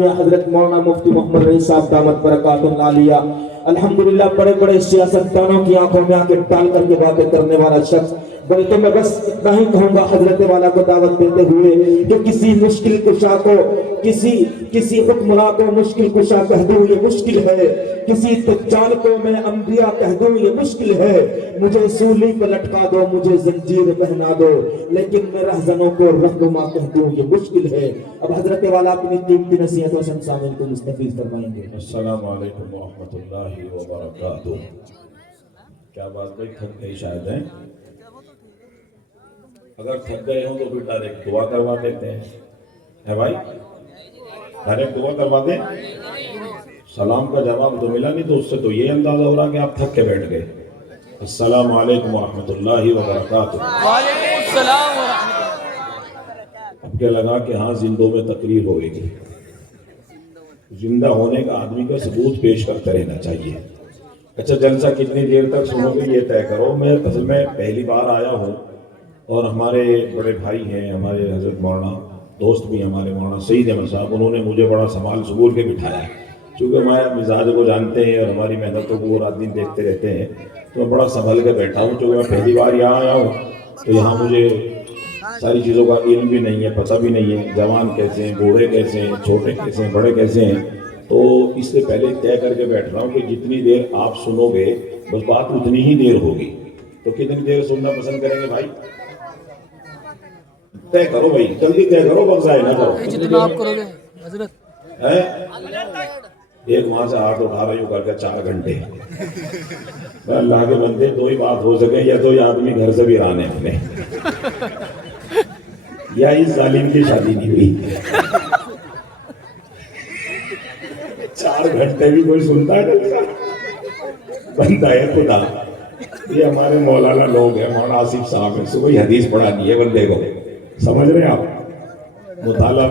حضرت مولانا مفتی محمد رئیس صاحب دامت برکاتہ عالیہ الحمدللہ بڑے بڑے سیاستدانوں کی آنکھوں میں آنکھیں ڈال کر کے باتیں کرنے والا شخص بولے تو میں بس اتنا ہی کہوں گا حضرت والا کو دعوت دیتے ہوئے کہ کسی مشکل کشا کو کسی حکمراں کو مشکل کشا کہہ دوں یہ مشکل ہے، کسی دجال کو میں انبیاء کہہ دوں یہ مشکل ہے، مجھے سولی پہ لٹکا دو مجھے زنجیر پہنا دو لیکن میں رہزنوں کو رہنما کہہ دوں یہ مشکل ہے۔ اب حضرت والا اپنی قیمتی نصیحتوں سے سامعین کو مستفیض فرمائیں گے۔ السلام علیکم ورحمۃ اللہ وبرکاتہ۔ کیا بات بھائی تھک گئی شاید ہیں؟ اگر تھک گئے ہوں تو پھر ڈائریکٹ دعا کروا دیتے ہیں، ہے بھائی؟ ڈائریکٹ دعا کروا دیں؟ سلام کا جواب تو ملا نہیں تو اس سے تو یہ اندازہ ہو رہا کہ آپ تھک کے بیٹھ گئے۔ السلام علیکم ورحمۃ اللہ وبرکاتہ۔ وعلیکم السلام ورحمۃ اللہ۔ اب کیا لگا کہ ہاں زندوں میں تقریر ہوئے گی، زندہ ہونے کا آدمی کا ثبوت پیش کرتے رہنا چاہیے۔ اچھا جلسہ کتنی دیر تک سنو گے یہ طے کرو۔ میں اصل میں پہلی بار آیا ہوں اور ہمارے بڑے بھائی ہیں، ہمارے حضرت مولانا دوست بھی ہمارے مولانا سعید احمد صاحب، انہوں نے مجھے بڑا سنبھال سبول کے بٹھایا ہے، چونکہ ہمارے مزاج کو جانتے ہیں اور ہماری محنتوں کو وہ رات دن دیکھتے رہتے ہیں، تو میں بڑا سنبھل کے بیٹھا ہوں، چونکہ میں پہلی بار یہاں آیا ہوں تو یہاں مجھے ساری چیزوں کا علم بھی نہیں ہے، پتہ بھی نہیں ہے، جوان کیسے ہیں، بوڑھے کیسے ہیں، چھوٹے کیسے ہیں، بڑے کیسے ہیں، تو اس سے پہلے طے کر کے بیٹھ رہا ہوں کہ جتنی دیر آپ سنو گے بس بات اتنی ہی دیر ہوگی۔ تو کتنی دیر سننا پسند کریں گے بھائی؟ طے کرو بھائی، جلدی طے کرو، وقت ضائع نہ کرو۔ جتنا آپ کرو گے حضرت۔ ایک وہاں سے ہاتھ اٹھا رہی ہوں کر کے 4 گھنٹے۔ اللہ کے بندے دو ہی بات ہو سکے، یا تو یہ آدمی گھر سے بھی رانے اپنے، یا اس ظالم کی شادی نہیں ہوئی۔ 4 گھنٹے بھی کوئی سنتا ہے بندہ ہے خدا۔ یہ ہمارے مولانا لوگ ہیں، مولانا آصف صاحب ہیں، صبح حدیث پڑھا دی ہے بندے کو، سمجھ رہے ہیں آپ؟ مطالعہ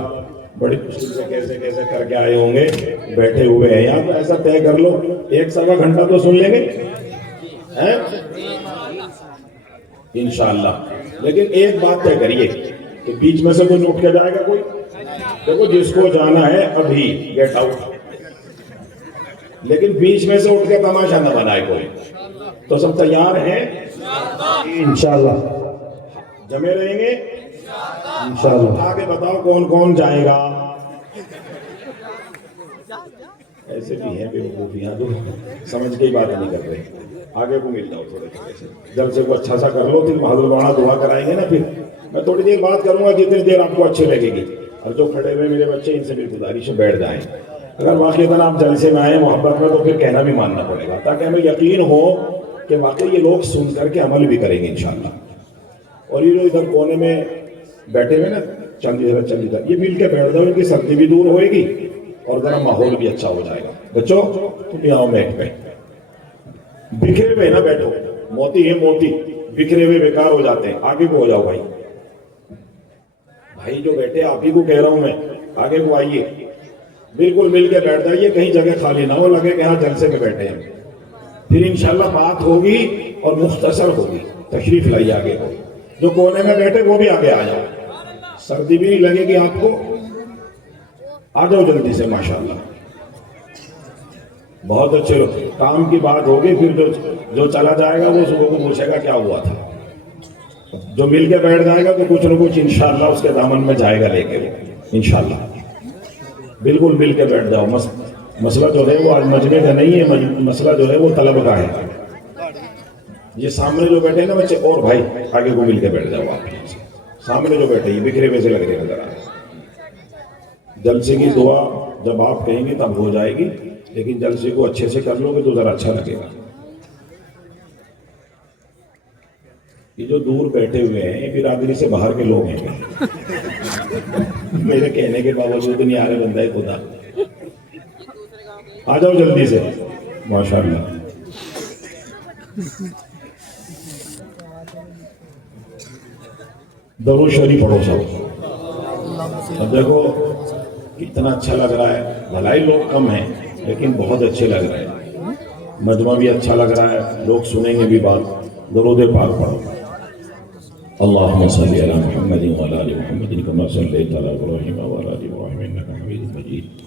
بڑی مشکل سے کیسے کیسے کر کے آئے ہوں گے، بیٹھے ہوئے ہیں یہاں، تو ایسا طے کر لو 1-1.25 گھنٹہ تو سن لیں گے انشاءاللہ۔ لیکن ایک بات طے کریے کہ بیچ میں سے کوئی اٹھ کے جائے گا کوئی؟ دیکھو جس کو جانا ہے ابھی گیٹ آؤٹ، لیکن بیچ میں سے اٹھ کے تماشا نہ بنائے کوئی۔ تو سب تیار ہیں انشاءاللہ؟ جمے رہیں گے انشاءاللہ؟ آگے بتاؤ کون کون جائے گا؟ ایسے بھی ہیں بیوقوفیاں تو سمجھ کے ہی بات نہیں کر رہے۔ آگے کو مل جاؤ تھوڑے تھوڑے سے، جلسے کو اچھا سا کر لو، پھر حضرت مولانا دعا کرائیں گے نا، پھر میں تھوڑی دیر بات کروں گا جتنی دیر آپ کو اچھی لگے گی۔ اور جو کھڑے ہوئے میرے بچے ان سے بھی گزارش ہے بیٹھ جائیں، اگر واقعی آپ جلسے میں آئے محبت میں تو پھر کہنا بھی ماننا پڑے گا، تاکہ ہمیں یقین ہو کہ واقعی یہ لوگ سن کر کے عمل بھی کریں گے انشاءاللہ۔ اور یہ جو ادھر کونے میں بیٹھے ہوئے نا چند ادھر، یہ مل کے بیٹھ جاؤ، ان کی سردی بھی دور ہوئے گی اور ذرا ماحول بھی اچھا ہو جائے گا۔ بچوں تم یہاں میٹ پہ بکھرے ہوئے نہ بیٹھو، موتی ہے موتی، بکھرے ہوئے بیکار ہو جاتے ہیں۔ آگے کو ہو جاؤ بھائی، بھائی جو بیٹھے آپ ہی کو کہہ رہا ہوں میں، آگے کو آئیے، بالکل مل کے بیٹھ جائیے، کہیں جگہ خالی نہ ہو، لگے کہ ہاں جلسے میں بیٹھے ہیں۔ پھر انشاءاللہ بات ہوگی اور مختصر ہوگی۔ تشریف لائیے آگے کو، جو کونے میں بیٹھے وہ بھی آگے آ جاؤ، سردی بھی نہیں لگے گی آپ کو، آ جاؤ جلدی سے ماشاءاللہ۔ بہت اچھے لوگ، کام کی بات ہوگی، پھر جو چلا جائے گا وہ صبح کو پوچھے گا کیا ہوا تھا، جو مل کے بیٹھ جائے گا تو کچھ نہ کچھ انشاءاللہ اس کے دامن میں جائے گا لے کے وہ انشاءاللہ۔ بالکل مل کے بیٹھ جاؤ، مسئلہ جو ہے وہ آج مجمع کا نہیں ہے، مسئلہ جو ہے وہ طلب کا ہے۔ یہ سامنے جو بیٹھے ہیں نا بچے، اور بھائی آگے کو مل کے بیٹھ جاؤ آپ، سامنے جو بیٹھے یہ بکھرے میں سے لگ رہے نظر آ رہے۔ جلسے کی دعا جب آپ کہیں گے تب ہو جائے گی، لیکن جلسے کو اچھے سے کر لو گے تو ذرا اچھا لگے گا۔ یہ جو دور بیٹھے ہوئے ہیں یہ برادری سے باہر کے لوگ ہیں، میرے کہنے کے باوجود نہیں آ رہے، بندہ خدا آ جاؤ جلدی سے ماشاءاللہ۔ درود شریف پڑھو سب۔ اب دیکھو کتنا اچھا لگ رہا ہے، بھلائی لوگ کم ہیں لیکن بہت اچھے لگ رہے ہیں، مجمع بھی اچھا لگ رہا ہے، لوگ سنیں گے بھی بات۔ درود پاک پڑھو۔ اللہم صلی علی محمد وعلی آل محمد کما صلیت علی ابراہیم وعلی آل ابراہیم انک حمید مجید۔ مجيد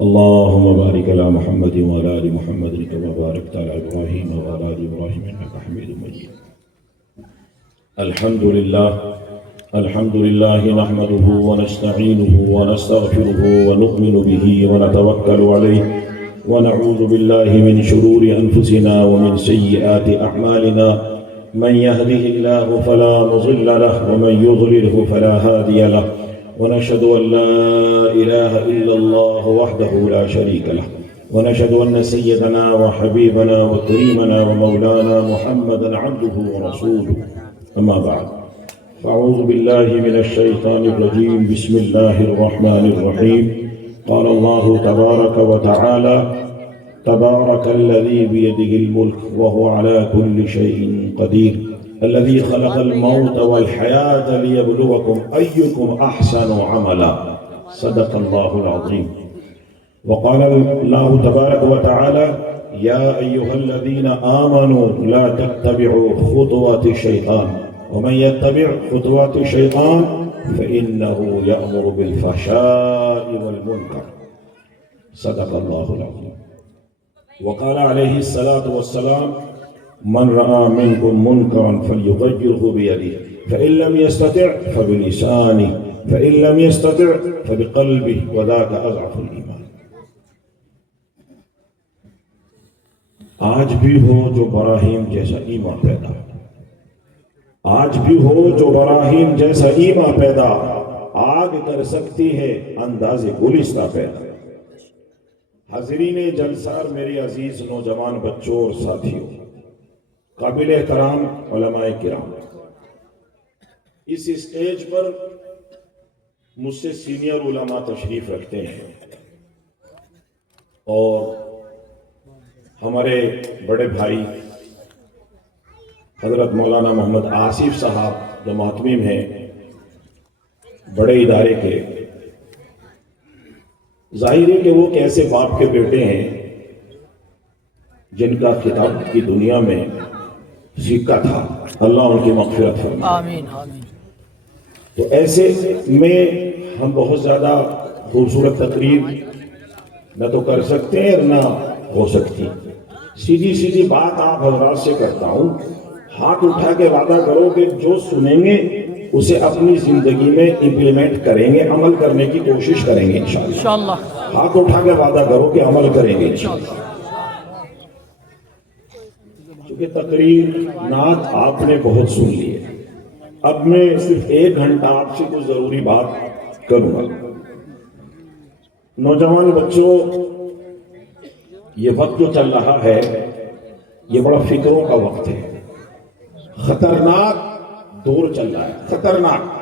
اللهم بارك على محمد وعلى آل محمد كما باركت على إبراهيم وعلى آل إبراهيم إنك حميد مجيد الحمد لله نحمده ونستعينه ونستغفره ونؤمن به ونتوكل عليه ونعوذ بالله من شرور أنفسنا ومن سيئات أعمالنا من يهده الله فلا مضل له ومن يضلله فلا هادي له ونشهد أن لا إله إلا الله وحده لا شريك له ونشهد أن سيدنا وحبيبنا وكريمنا ومولانا محمدا عبده ورسوله أما بعد فأعوذ بالله من الشيطان الرجيم بسم الله الرحمن الرحيم قال الله تبارك وتعالى تبارك الذي بيده الملك وهو على كل شيء قدير الذي خلق الموت والحياة ليبلوكم أيكم أحسن عملا صدق الله العظيم وقال الله تبارك وتعالى يا أيها الذين آمنوا لا تتبعوا خطوات الشيطان ومن يتبع خطوات الشيطان فإنه يأمر بالفحشاء والمنكر صدق الله العظيم وقال عليه الصلاة والسلام من رأى منكم منكرا فليغيره بيده فإن لم يستطع فبلسانه فإن لم يستطع فبقلبه وذاك أضعف الإيمان آج بھی ہو جو براہیم جیسا ایمان پیدا آج بھی ہو جو براہیم جیسا ایمان پیدا آگ کر سکتی ہے انداز گلستہ پیدا حاضرین جلسار میری عزیز نوجوان بچوں اور ساتھیوں قابل احترام علماء کرام اس اسٹیج پر مجھ سے سینئر علماء تشریف رکھتے ہیں اور ہمارے بڑے بھائی حضرت مولانا محمد آصف صاحب جو محتمم ہیں بڑے ادارے کے ظاہر ہے کہ وہ کیسے باپ کے بیٹے ہیں جن کا خطاب کی دنیا میں سکہ تھا اللہ ان کی مغفرت فرمائے آمین آمین تو ایسے میں ہم بہت زیادہ خوبصورت تقریر نہ تو کر سکتے ہیں اور نہ ہو سکتی سیدھی بات آپ حضرات سے کرتا ہوں ہاتھ اٹھا کے وعدہ کرو کہ جو سنیں گے اسے اپنی زندگی میں امپلیمنٹ کریں گے عمل کرنے کی کوشش کریں گے انشاءاللہ ہاتھ اٹھا کے وعدہ کرو کہ عمل کریں گے انشاءاللہ چونکہ تقریر نعت آپ نے بہت سن لی ہے اب میں صرف 1 گھنٹہ آپ سے کچھ ضروری بات کروں گا نوجوان بچوں یہ وقت جو چل رہا ہے یہ بڑا فکروں کا وقت ہے خطرناک دور چل رہا ہے خطرناک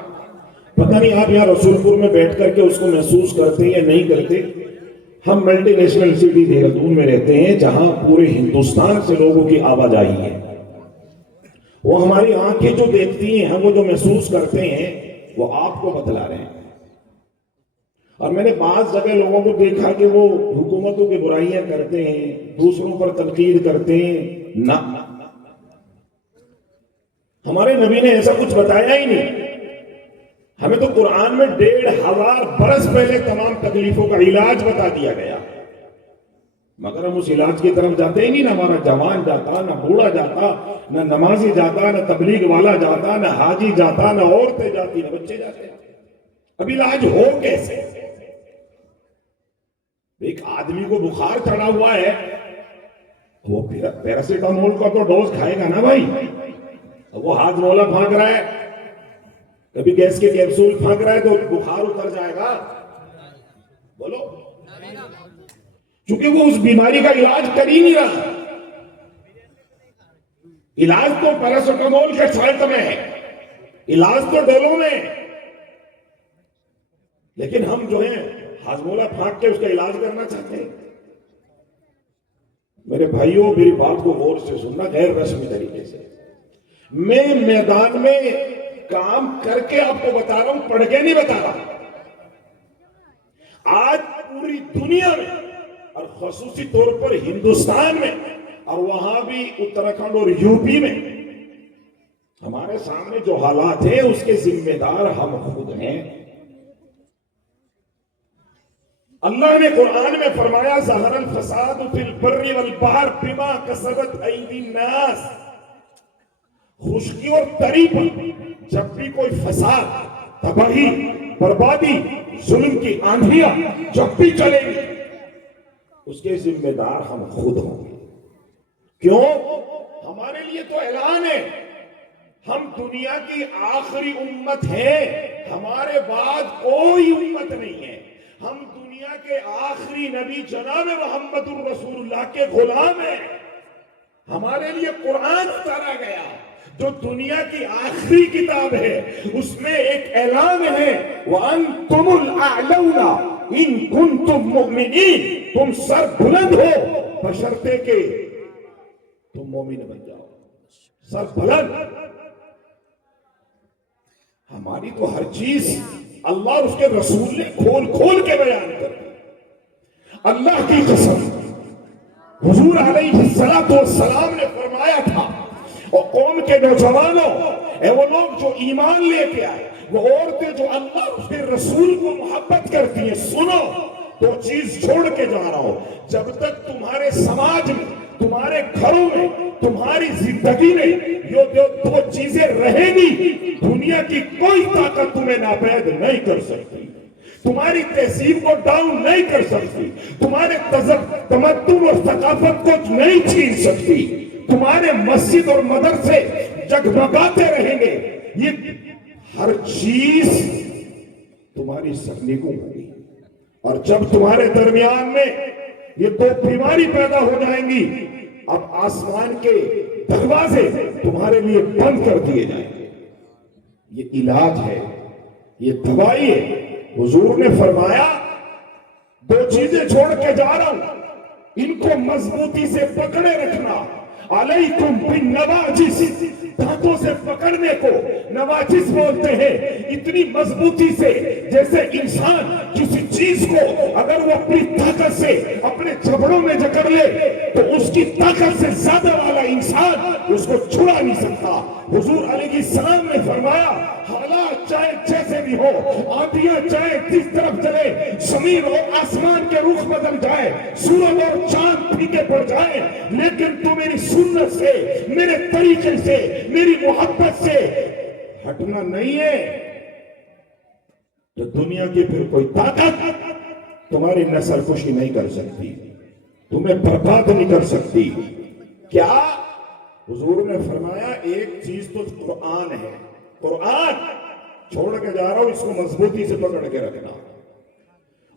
پتہ نہیں آپ یہاں رسول پور میں بیٹھ کر کے اس کو محسوس کرتے ہیں یا نہیں کرتے ہم ملٹی نیشنل سٹی دہرادون میں رہتے ہیں جہاں پورے ہندوستان سے لوگوں کی آوازائی ہے وہ ہماری آنکھیں جو دیکھتی ہیں ہم وہ جو محسوس کرتے ہیں وہ آپ کو بتلا رہے ہیں اور میں نے بعض جگہ لوگوں کو دیکھا کہ وہ حکومتوں کی برائیاں کرتے ہیں دوسروں پر تنقید کرتے ہیں نہ ہمارے نبی نے ایسا کچھ بتایا ہی نہیں ہمیں تو قرآن میں 1500 برس پہلے تمام تکلیفوں کا علاج بتا دیا گیا مگر ہم اس علاج کی طرف جاتے ہی نہیں نہ ہمارا جوان جاتا نہ بوڑھا جاتا نہ نمازی جاتا نہ تبلیغ والا جاتا نہ حاجی جاتا نہ عورتیں جاتی نہ بچے جاتے اب علاج ہو کیسے ایک آدمی کو بخار چڑھا ہوا ہے وہ پیراسیٹامول کا تو ڈوز کھائے گا نا بھائی وہ ہاتھ مولا پھانک رہا ہے کبھی گیس کے کیپسول پھانک رہا ہے تو بخار اتر جائے گا بولو چونکہ وہ اس بیماری کا علاج کر ہی نہیں رہا علاج تو پیراسیٹامول کے سائٹ میں ہے علاج تو ڈولوں میں لیکن ہم جو ہیں ہاضمولا پھانک کے اس کا علاج کرنا چاہتے ہیں میرے بھائیوں میری بات کو غور سے سننا غیر رسمی طریقے سے میں میدان میں کام کر کے آپ کو بتا رہا ہوں پڑھ کے نہیں بتا رہا آج پوری دنیا میں اور خصوصی طور پر ہندوستان میں اور وہاں بھی اتراکھنڈ اور یوپی میں ہمارے سامنے جو حالات ہیں اس کے ذمہ دار ہم خود ہیں اللہ نے قرآن میں فرمایا ظہر الفساد فی البر والبحر بما کسبت ایدی الناس. خشکی اور تری پر جب بھی کوئی فساد، تباہی، بربادی، ظلم کی آندھیاں جب بھی چلے گی، اس کے ذمہ دار ہم خود ہوں گے. کیوں؟ ہمارے لیے تو اعلان ہے ہم دنیا کی آخری امت ہیں، ہمارے بعد کوئی امت نہیں ہے. ہم دنیا کے آخری نبی جناب محمد الرسول اللہ کے غلام ہیں. ہمارے لیے قرآن اتارا گیا جو دنیا کی آخری کتاب ہے. اس میں ایک اعلان ہے وَأَنْتُمُ الْأَعْلَوْنَ إِن كُنْتُم مُؤْمِنِينَ. تم سر بلند ہو بشرطے کہ تم مومن بن جاؤ. سر بلند. ہماری تو ہر چیز اللہ اور اس کے رسول نے کھول کھول کے بیان کر دی. اللہ کی قسم حضور علیہ السلام نے فرمایا تھا اور قوم کے نوجوانوں، اے وہ لوگ جو ایمان لے کے آئے، وہ عورتیں جو اللہ اور اس کے رسول کو محبت کرتی ہیں، سنو دو چیز چھوڑ کے جا رہا ہوں. جب تک تمہارے سماج میں، تمہارے گھروں میں، تمہاری زندگی میں یہ دو چیزیں رہیں گی، دنیا کی کوئی طاقت تمہیں ناپید نہیں کر سکتی، تمہاری تہذیب کو ڈاؤن نہیں کر سکتی، تمہارے تمدن اور ثقافت کو نہیں چھین سکتی. تمہارے مسجد اور مدرسے جگمگاتے رہیں گے. یہ ہر چیز تمہاری سرنگوں ہوگی. اور جب تمہارے درمیان میں یہ دو بیماری پیدا ہو جائیں گی، اب آسمان کے دروازے تمہارے لیے بند کر دیے جائیں گے. یہ علاج ہے، یہ دوائی ہے. حضور نے فرمایا دو چیزیں چھوڑ کے جا رہا ہوں، ان کو مضبوطی سے پکڑے رکھنا. علیکم بالنواجس، دانتوں سے پکڑنے کو نواجس بولتے ہیں. اتنی مضبوطی سے جیسے انسان کسی چیز کو اگر وہ اپنی طاقت سے اپنے جبڑوں میں جکڑ لے تو اس کی طاقت سے زیادہ والا انسان اس کو چھڑا نہیں سکتا. حضور علیہ السلام نے فرمایا حالات چاہے جیسے بھی ہو، آندھیاں چاہے جس طرف چلے، زمین اور آسمان کے رخ بدل جائے، سورج اور چاند پھیکے پڑ جائے، لیکن تو میری سنت سے، میرے طریقے سے، میری محبت سے ہٹنا نہیں ہے تو دنیا کی پھر کوئی طاقت تمہاری نسل کشی نہیں کر سکتی، تمہیں برباد نہیں کر سکتی. کیا؟ حضور نے فرمایا ایک چیز تو قرآن ہے، قرآن چھوڑ کے جا رہا ہوں، اس کو مضبوطی سے پکڑ کے رکھنا.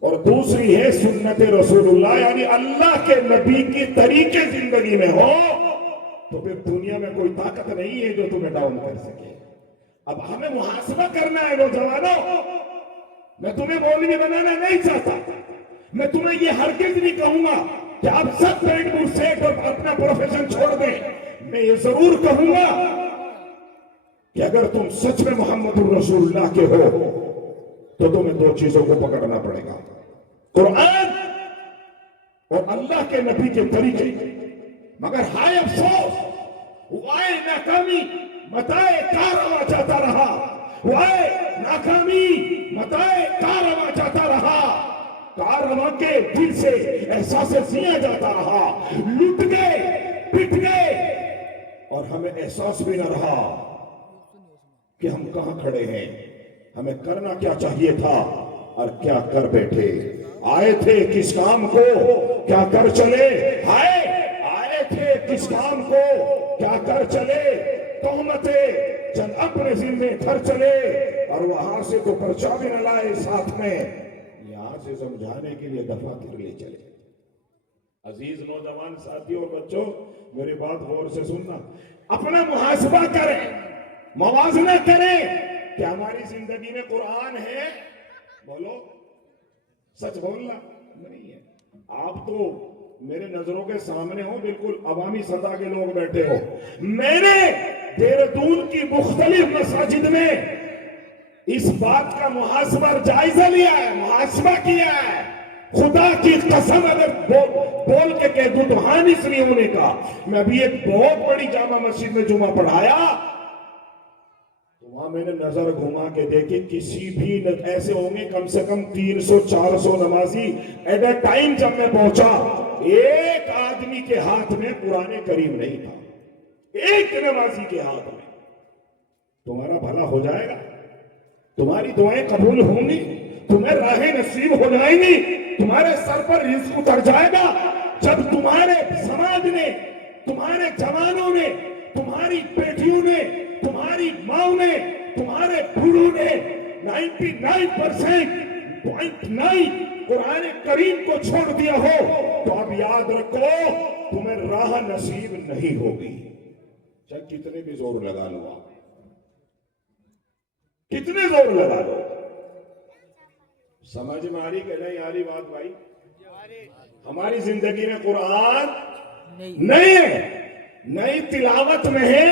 اور دوسری ہے سنت رسول اللہ، یعنی اللہ کے نبی کی طریقے زندگی میں ہو تو پھر دنیا میں کوئی طاقت نہیں ہے جو تمہیں ڈاؤن کر سکے. اب ہمیں محاسبہ کرنا ہے نوجوانوں. میں تمہیں مولوی بنانا نہیں چاہتا، میں تمہیں یہ ہرگز نہیں کہوں گا کہ آپ سب پینٹ بوٹ سیٹ اور اپنا پروفیشن چھوڑ دیں. میں یہ ضرور کہوں گا کہ اگر تم سچ میں محمد الرسول اللہ کے ہو تو تمہیں دو چیزوں کو پکڑنا پڑے گا، قرآن اور اللہ کے نبی کے طریقے. مگر ہائے افسوس، وائے ناکامی متائے کارواں جاتا رہا، وائے ناکامی متائے کارواں جاتا رہا. کارواں کے دل سے احساس زیاں جاتا رہا، لٹ گئے، پٹ گئے، اور ہمیں احساس بھی نہ رہا کہ ہم کہاں کھڑے ہیں، ہمیں کرنا کیا چاہیے تھا اور کیا کر بیٹھے. آئے تھے کس کام کو، کیا کر چلے. آئے تھے کس کام کو، کیا کر چلے. تہمتیں چند اپنے ذمے دھر چلے اور وہاں سے تو پرچہ بھی نہ لائے ساتھ میں، یہاں سے سمجھانے کے لیے دفاتر لے چلے. عزیز نوجوان ساتھی اور بچوں، میری بات غور سے سننا. اپنا محاسبہ کریں، موازنہ کریں کہ ہماری زندگی میں قرآن ہے. بولو، سچ بولنا نہیں ہے. آپ تو میرے نظروں کے سامنے ہو، بالکل عوامی سطح کے لوگ بیٹھے ہو. میں نے دہرادون کی مختلف مساجد میں اس بات کا محاسبہ اور جائزہ لیا ہے، محاسبہ کیا ہے. خدا کی قسم اگر بول کے کہہ دوں تو ہاں اس لیے ہونے کا. میں ابھی ایک بہت بڑی جامع مسجد میں جمعہ پڑھایا تو وہاں اب میں نے نظر گھما کے دیکھی کسی بھی ایسے ہوں گے کم سے کم 300-400 نمازی ایٹ اے ٹائم. جب میں پہنچا ایک آدمی کے ہاتھ میں قرآن کریم نہیں تھا, ایک نمازی کے ہاتھ میں. تمہارا بھلا ہو جائے گا, تمہاری دعائیں قبول ہوں گی, تمہیں راہیں نصیب ہو جائیں گی, تمہارے سر پر رزق اتر جائے گا جب تمہارے سماج نے, تمہارے جوانوں نے, تمہاری بیٹیوں نے, تمہاری ماں نے, تمہارے بوڑھوں نے 99.9 قرآن کریم کو چھوڑ دیا ہو تو اب یاد رکھو تمہیں راہ نصیب نہیں ہوگی. چاہے کتنے بھی زور لگا لو, آپ کتنے زور لگا لو. سمجھ میں آ رہی کہ نہیں آ رہی بات بھائی؟ ہماری زندگی میں قرآن نہیں ہے, نئی تلاوت میں ہے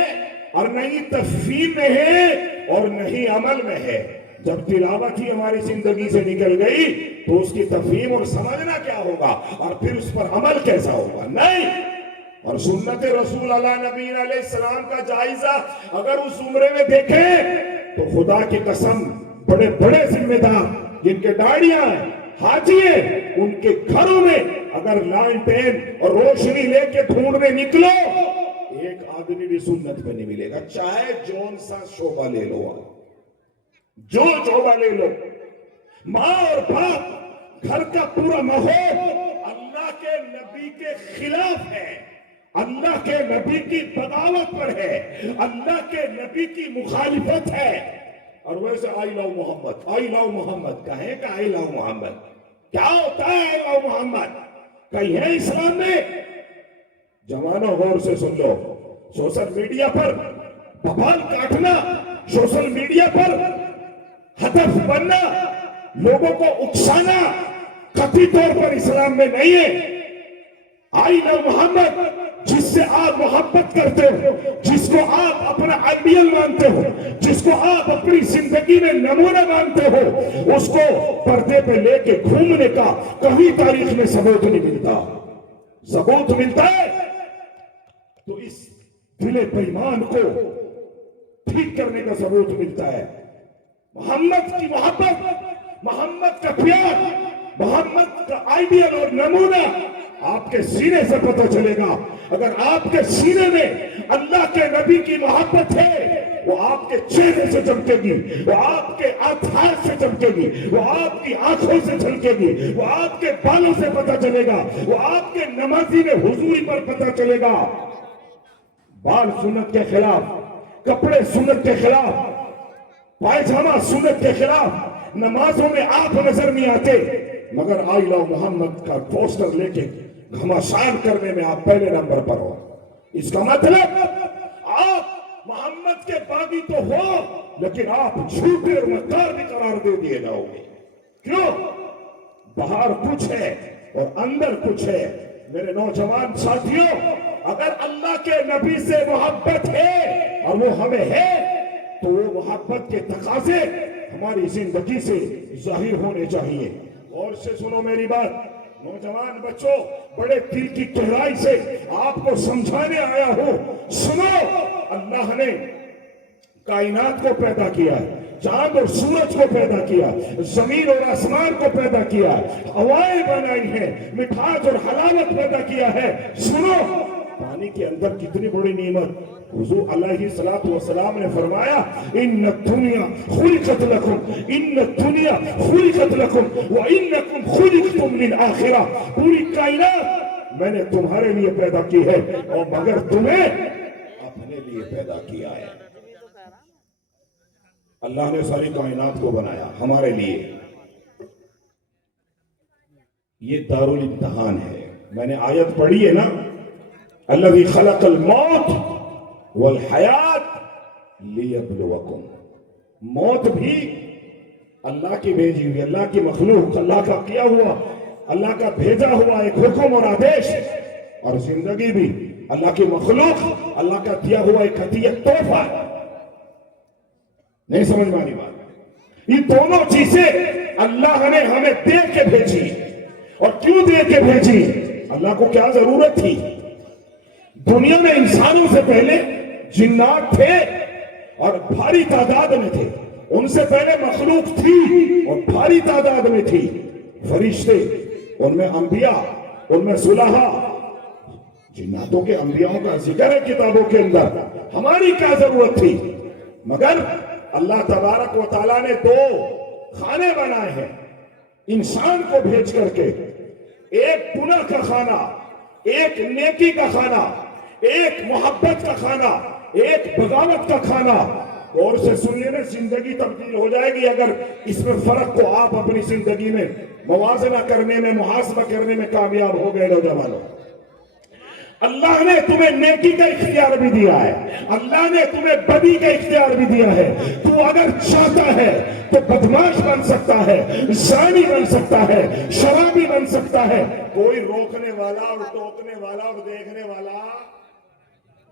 اور نئی تفہیم میں ہے اور نہیں عمل میں ہے. جب تلاوت ہی ہماری زندگی سے نکل گئی تو اس کی تفہیم اور سمجھنا کیا ہوگا اور پھر اس پر عمل کیسا ہوگا؟ نہیں. اور سنت رسول اللہ نبی علیہ السلام کا جائزہ اگر اس عمرے میں دیکھیں تو خدا کی قسم بڑے بڑے ذمہ دار جن کے داڑیاں ہیں, حاجی ہیں, ان کے گھروں میں اگر لانٹین اور روشنی لے کے ڈھونڈنے نکلو ایک آدمی بھی سنت پہ نہیں ملے گا, چاہے جون سا شعبہ لے لو, جو شعبہ لے لو. ماں اور باپ گھر کا پورا ماحول اللہ کے نبی کے خلاف ہے, اللہ کے نبی کی بغاوت پر ہے, اللہ کے نبی کی مخالفت ہے. اور ویسے آئی لو محمد, آئی لو محمد کہیں کہ آئی لو محمد کیا ہوتا ہے؟ آئی لو محمد کہیں ہے اسلام میں؟ جوانوں غور سے سن لو, سوشل میڈیا پر ببال کاٹنا, سوشل میڈیا پر ہدف بننا, لوگوں کو اکسانا قطعی طور پر اسلام میں نہیں ہے. آئی لو محمد جس سے آپ محبت کرتے ہو, جس کو آپ اپنا آئیڈیل مانتے ہو, جس کو آپ اپنی زندگی میں نمونہ مانتے ہو, اس کو پردے پہ لے کے گھومنے کا کہیں تاریخ میں ثبوت نہیں ملتا. ثبوت ملتا ہے تو اس دل بےایمان کو ٹھیک کرنے کا ثبوت ملتا ہے. محمد کی محبت, محمد کا پیار, محمد کا آئیڈیل اور نمونہ آپ کے سینے سے پتہ چلے گا. اگر آپ کے سینے میں اللہ کے نبی کی محبت ہے وہ آپ کے چہرے سے چمکے گی, وہ آپ کے ہاتھ سے چمکے گی, وہ آپ کی آنکھوں سے چھلکے گی, وہ آپ کے بالوں سے پتہ چلے گا, وہ آپ کے نمازی میں حضوری پر پتہ چلے گا. بال سنت کے خلاف, کپڑے سنت کے خلاف, پائجامہ سنت کے خلاف, نمازوں میں آپ نظر نہیں آتے, مگر آئی لو محمد کا پوسٹر لے کے گھمسان کرنے میں آپ پہلے نمبر پر ہو. اس کا مطلب آپ محمد کے باغی تو ہو لیکن آپ جھوٹے اور مکار بھی قرار دے دیے جاؤ گے. کیوں؟ باہر کچھ ہے اور اندر کچھ ہے. میرے نوجوان ساتھیوں, اگر اللہ کے نبی سے محبت ہے اور وہ ہمیں ہے تو وہ محبت کے تقاضے ہماری زندگی سے ظاہر ہونے چاہیے. اور سے سنو میری بات, نوجوان بچوں, بڑے دل کی گہرائی سے آپ کو سمجھانے آیا ہوں. سنو, اللہ نے کائنات کو پیدا کیا ہے, چاند اور سورج کو پیدا کیا, زمین اور آسمان کو پیدا کیا, ہوائیں بنائی ہیں, مٹھاس اور حلاوت پیدا کیا ہے. سنو, پانی کے اندر کتنی بڑی نعمت. حضور علیہ السلام نے فرمایا ان الدنیا خلقت لکم, ان الدنیا خلقت لکم وانکم خلقتم للآخرہ. پوری کائنات میں نے تمہارے لیے پیدا کی ہے اور مگر تمہیں اپنے لیے پیدا کیا ہے. اللہ نے ساری کائنات کو بنایا ہمارے لیے. یہ دارالامتحان ہے. میں نے آیت پڑھی ہے نا, الذی خلق الموت والحیات لیبلوکم. موت بھی اللہ کی بھیجی ہوئی, اللہ کی مخلوق, اللہ کا کیا ہوا, اللہ کا بھیجا ہوا ایک حکم اور آدیش, اور زندگی بھی اللہ کی مخلوق, اللہ کا دیا ہوا ایک ہدیہ, تحفہ. نہیں سمجھ میں آنی بات؟ یہ دونوں چیزیں اللہ نے ہمیں دے کے بھیجی. اور کیوں دے کے بھیجی؟ اللہ کو کیا ضرورت تھی؟ دنیا میں انسانوں سے پہلے جنات تھے اور بھاری تعداد میں تھے. ان سے پہلے مخلوق تھی اور بھاری تعداد میں تھی. فرشتے، ان میں انبیاء، ان میں صلحاء. جناتوں کے انبیاءوں کا ذکر ہے کتابوں کے اندر. ہماری کیا ضرورت تھی؟ مگر اللہ تبارک و تعالیٰ نے 2 خانے بنائے ہیں انسان کو بھیج کر کے. ایک گناہ کا خانہ، ایک نیکی کا خانہ، ایک محبت کا خانہ، ایک بغاوت کا خانہ. اور سے سن لینا، زندگی تبدیل ہو جائے گی اگر اس میں فرق کو آپ اپنی زندگی میں موازنہ کرنے میں، محاسبہ کرنے میں کامیاب ہو گئے. نوجوانوں، اللہ نے تمہیں نیکی کا اختیار بھی دیا ہے، اللہ نے تمہیں بدی کا اختیار بھی دیا ہے. تو اگر چاہتا ہے تو بدماش بن سکتا ہے، زانی بن سکتا ہے، شرابی بن سکتا ہے. کوئی روکنے والا اور ٹوکنے والا اور دیکھنے والا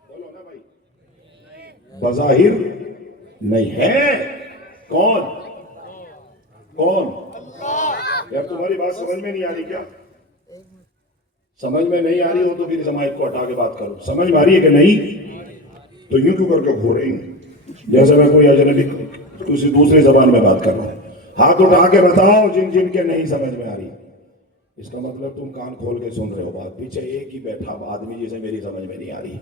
بولو نا بھائی بظاہر نہیں ہے. کون؟ یار تمہاری بات سمجھ میں نہیں آ رہی کیا؟ سمجھ میں نہیں آ رہی ہو تو پھر جماعت کو ہٹا کے بات کرو. سمجھ میں آ رہی ہے کہ نہیں؟ تو یوں کیوں کر کے گھو رہی ہوں جیسے میں کوئی اجنبی کسی دوسری زبان میں بات کر رہا ہوں. ہاتھ اٹھا کے بتاؤ جن کے نہیں سمجھ میں آ رہی. اس کا مطلب تم کان کھول کے سن رہے ہو بات. پیچھے ایک ہی بیٹھا آدمی جسے میری سمجھ میں نہیں آ رہی،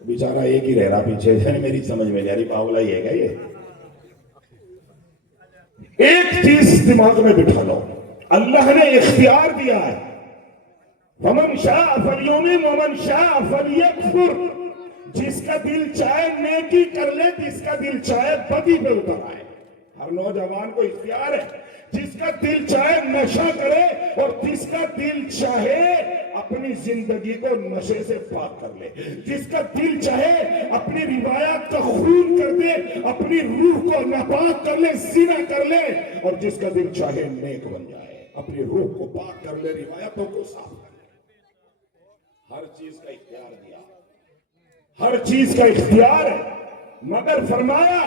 بیچارہ ایک ہی رہ رہا پیچھے، میری سمجھ میں نہیں آ رہی. پاگلا ہی ہے کیا یہ؟ ایک چیز دماغ میں بٹھا لو، اللہ نے اختیار دیا ہے. فمن شاء فلیؤمن ومن شاء فلیکفر. جس کا دل چاہے نیکی کر لے، جس کا دل چاہے بدی پہ اتر آئے. ہر نوجوان کو اختیار ہے. جس کا دل چاہے نشہ کرے اور جس کا دل چاہے اپنی زندگی کو نشے سے پاک کر لے. جس کا دل چاہے اپنی روایات کا خون کر دے، اپنی روح کو ناپاک کر لے، زنا کر لے. اور جس کا دل چاہے نیک بن جائے، اپنی روح کو پاک کر لے، روایتوں کو صاف کر لے. ہر چیز کا اختیار دیا، ہر چیز کا اختیار ہے. مگر فرمایا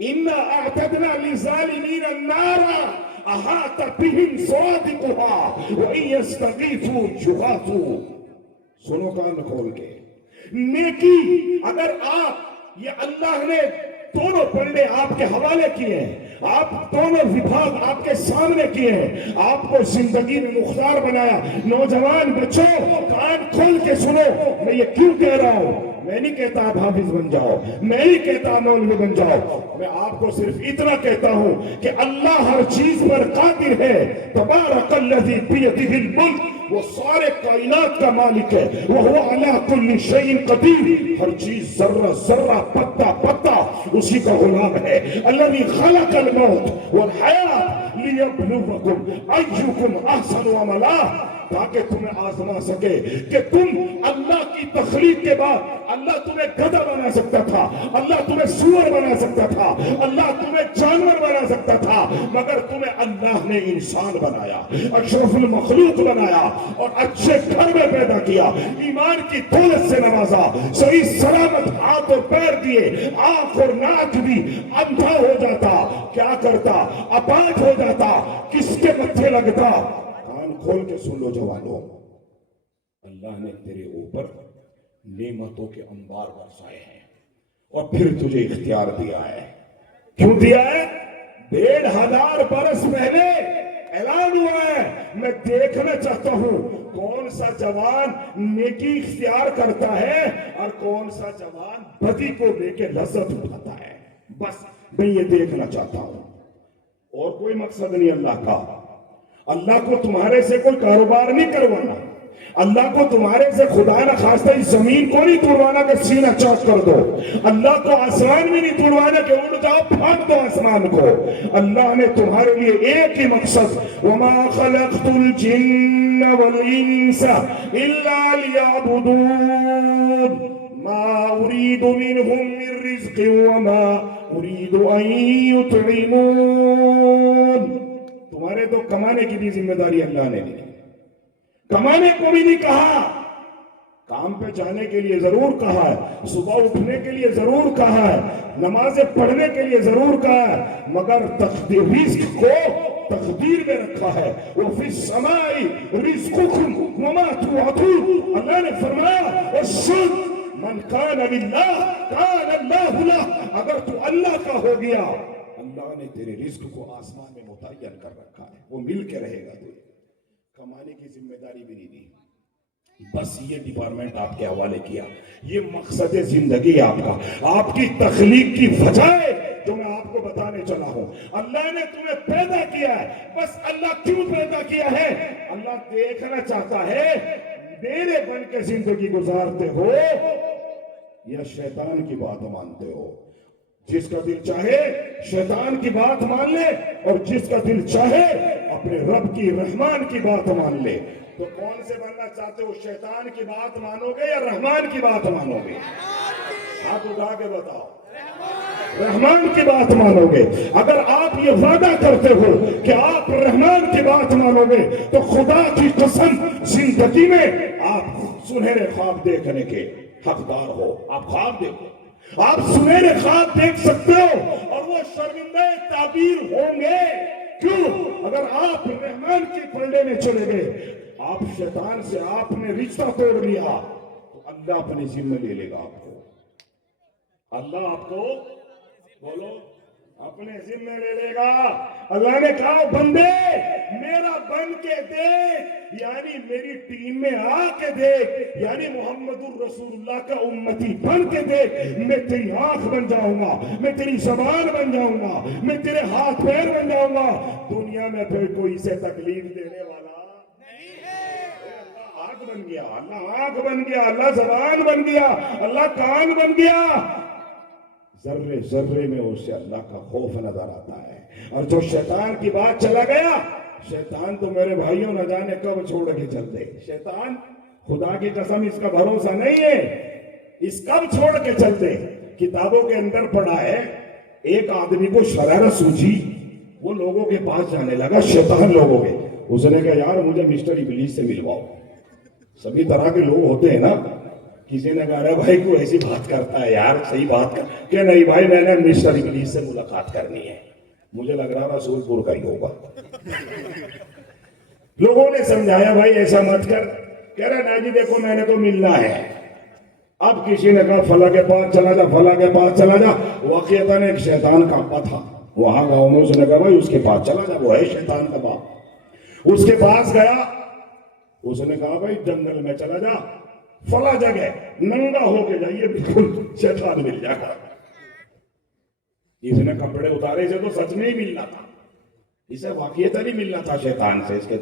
اِنَّا أَعْتَدْنَا لِلظَّالِمِينَ نَارًا أَحَاطَ بِهِمْ سُرَادِقُهَا وَإِن يَسْتَغِيثُوا يُغَاثُوا. سنو کان کھول کے. نیکی اگر آپ، یہ اللہ نے دونوں پلڑے آپ کے حوالے کیے ہیں، آپ دونوں وبھاگ آپ کے سامنے کیے ہیں، آپ کو زندگی میں مختار بنایا. نوجوان بچوں کان کھول کے سنو. میں یہ کیوں کہہ رہا ہوں؟ میں نہیں کہتا آپ حافظ بن جاؤ، میں نہیں کہتا مولوی بن جاؤ. میں آپ کو صرف اتنا کہتا ہوں کہ اللہ ہر چیز پر قادر ہے. تبارک الذی بیدہ الملک. وہ سارے کائنات کا مالک ہے. وہو علی کل شیء قدیر. ہر چیز ذرہ ذرہ پتا پتا اسی کا غلام ہے. الذی خلق الموت والحیات لیبلوکم ایکم احسن عملا. تاکہ تمہیں آزما سکے کہ تم اللہ کی تخلیق کے بعد اللہ تمہیں گدھا بنا سکتا تھا، اللہ تمہیں سور بنا سکتا تھا، اللہ تمہیں جانور بنا سکتا تھا، مگر تمہیں اللہ نے انسان بنایا، اشرف المخلوق بنایا اور اچھے گھر میں پیدا کیا، ایمان کی دولت سے نوازا، صحیح سلامت ہاتھ اور پیر دیے، آنکھ اور ناک دی. اندھا ہو جاتا کیا کرتا؟ اپاہج ہو جاتا کس کے متھے لگتا؟ کھول کے سن لو جوانوں، اللہ نے تیرے اوپر نعمتوں کے انبار برسائے ہیں اور پھر تجھے اختیار دیا ہے. کیوں دیا ہے؟ 1500 برس پہلے اعلان ہوا ہے. میں دیکھنا چاہتا ہوں کون سا جوان نیکی اختیار کرتا ہے اور کون سا جوان بدی کو لے کے لذت اٹھاتا ہے. بس میں یہ دیکھنا چاہتا ہوں، اور کوئی مقصد نہیں اللہ کا. اللہ کو تمہارے سے کوئی کاروبار نہیں کروانا. اللہ کو تمہارے سے خدا نہ خواستہ اس زمین کو نہیں توڑوانا کہ سینہ چوک کر دو. اللہ کو آسمان میں نہیں توڑوانا کہ اڑ جاؤ پھاڑ دو آسمان کو. اللہ نے تمہارے لیے ایک ہی مقصد، وَمَا خَلَقْتُ الْجِنَّ وَالْإِنسَ إِلَّا لِيَعْبُدُونَ مَا أُرِيدُ مِنْهُمْ مِنْ رِزْقٍ وَمَا أُرِيدُ أَنْ يُطْعِمُونَ. تمہارے تو کمانے کی بھی ذمہ داری اللہ نے دی. کمانے کو بھی نہیں کہا، کام پہ جانے کے لیے ضرور کہا ہے، صبح اٹھنے کے لیے ضرور کہا ہے، نمازیں پڑھنے کے لیے ضرور کہا ہے، مگر رزق کو تقدیر میں رکھا ہے. وَفِي السَّمَاءِ رِزْقُكُمْ وَمَا تُوعَدُونَ. اللہ نے فرمایا وَالشَّمْسِ من کان للہ کان اللہ لہ، اگر تو اللہ کا ہو گیا اللہ نے تیرے رزق کو آسمان میں متعین کر رکھا ہے، وہ مل کے رہے گا، تجھے کمانے کی ذمہ داری بھی نہیں دی، بس یہ ڈپارٹمنٹ آپ کے حوالے کیا، یہ مقصد زندگی آپ کا، آپ کی تخلیق کی وجہ ہے جو میں آپ کو بتانے چلا ہوں۔ اللہ نے تمہیں پیدا کیا ہے، بس اللہ کیوں پیدا کیا ہے؟ اللہ دیکھنا چاہتا ہے میرے بن کے زندگی گزارتے ہو یا شیطان کی بات مانتے ہو۔ جس کا دل چاہے شیطان کی بات مان لے، اور جس کا دل چاہے اپنے رب کی رحمان کی بات مان لے۔ تو کون سے بننا چاہتے ہو؟ شیطان کی بات مانو گے یا رحمان کی بات مانو گے؟ ہاتھ اٹھا کے بتاؤ، رحمان کی بات مانو گے۔ اگر آپ یہ وعدہ کرتے ہو کہ آپ رحمان کی بات مانو گے تو خدا کی قسم زندگی میں آپ سنہرے خواب دیکھنے کے حقدار ہو۔ آپ خواب دیکھو، آپ سنہرے خواب دیکھ سکتے ہو اور وہ شرمندہ تعبیر ہوں گے۔ کیوں؟ اگر آپ رحمان کے پلڑے میں چلے گئے، آپ شیطان سے آپ نے رشتہ توڑ لیا تو اللہ اپنے ذمہ لے لے گا آپ کو۔ اللہ آپ کو بولو اپنے ذمہ لے لے گا۔ اللہ نے کہا بندے میرا بن کے دیکھ، یعنی میری ٹیم میں آ کے دیکھ، یعنی محمد الرسول اللہ کا امتی بن کے دیکھ، میں تیری آنکھ بن جاؤں گا، میں تیری زبان بن جاؤں گا، میں تیرے ہاتھ پیر بن جاؤں گا۔ دنیا میں پھر کوئی سے تکلیف دینے والا اللہ آنکھ بن گیا، اللہ آنکھ بن گیا، اللہ زبان بن گیا، اللہ کان بن گیا۔ ذرے ذرے میں اسے اللہ کا خوف نظر آتا ہے۔ اور جو شیطان کی بات چلا گیا، شیطان تو میرے بھائیوں نہ جانے کب چھوڑ کے چل دے۔ شیطان خدا کی قسم اس کا بھروسہ نہیں ہے، اس کب چھوڑ کے چل دے۔ کتابوں کے اندر پڑھا ہے ایک آدمی کو شرارت سوچی، وہ لوگوں کے پاس جانے لگا، شیطان لوگوں کے۔ اس نے کہا یار مجھے مسٹر ابلیس سے ملواؤ۔ سبھی طرح کے لوگ ہوتے ہیں نا، کسی نے کہا رہا بھائی کوئی ایسی بات کرتا ہے یار، صحیح بات کر کہ نہیں بھائی میں نے مسٹر ابلیس سے ملاقات کرنی ہے، مجھے لگ رہا رسول پور کا ہی ہوگا۔ لوگوں نے سمجھایا بھائی ایسا مت کر، کہہ رہا نا جی دیکھو میں نے تو ملنا ہے۔ اب کسی نے کہا فلاں کے پاس چلا جا، فلاں کے پاس چلا جا۔ واقعتاً ایک شیطان کا ابا تھا وہاں گاؤں میں، اس نے کہا بھائی اس کے پاس چلا جا، وہ ہے شیطان کا باپ۔ اس کے پاس گیا، اس نے کہا بھائی جنگل میں چلا جا، فلاں جگہ ننگا ہو کے جائیے، بالکل شیطان مل جائے گا۔ اس نے کپڑے اتارے سے تو سچ میں ہی ملنا تھا، اسے واقعیت نہیں ملنا تھا شیطان سے، اس کے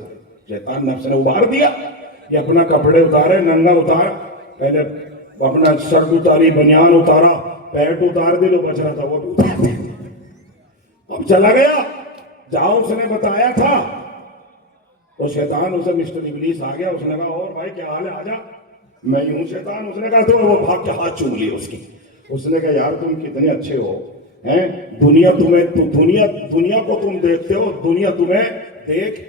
شیطان نفس نے ابھار دیا۔ یہ اپنا کپڑے اتارے، ننگا اتارا، پہلے اپنا شرٹ اتاری، بنیان اتارا، پینٹ اتار دے، جو بچ رہا تھا وہ بھی اتار دے۔ اب چلا گیا جہاں اس نے بتایا تھا، تو شیطان اسے مسٹر ابلیس آ گیا، اس نے کہا اور بھائی کیا حال ہے، آجا میں ہوں شیطان۔ اس نے کہا تو وہ بھاگ کے ہاتھ چوم لی اس کی۔ اس نے کہا یار تم کتنے اچھے ہو ہیں، دنیا تمہیں دنیا کو تم دیکھتے ہو، دنیا تمہیں دیکھ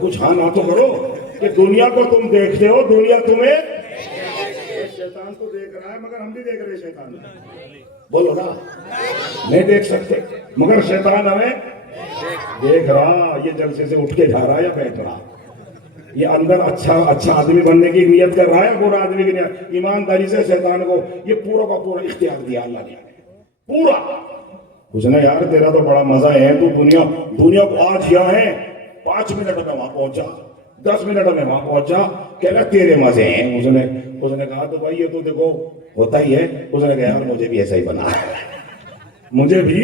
کچھ ہاں نہ تو کرو کہ دنیا کو تم دیکھتے ہو، دنیا تمہیں۔ شیطان تو دیکھ رہا ہے مگر ہم بھی دیکھ رہے شیطان، بولو نا نہیں دیکھ سکتے مگر شیطان ہمیں دیکھ رہا۔ یہ جلسے سے اٹھ کے جا رہا ہے یا بیٹھ رہا، یہ اندر اچھا آدمی بننے کی نیت کر رہا ہے، برا آدمی کی نیت۔ ایمانداری سے شیطان کو یہ پورا کا پورا اختیار دیا اللہ نے پورا۔ اس نے یار تیرا تو بڑا مزہ ہے، تو دنیا کو آج یہاں ہے، 5 منٹ میں وہاں پہنچا، 10 منٹ میں وہاں پہنچا، کہہ رہا تیرے مزے ہیں۔ اس نے کہا تو بھائی یہ تو دیکھو ہوتا ہی ہے۔ اس نے کہا یار مجھے بھی ایسا ہی بنا، مجھے بھی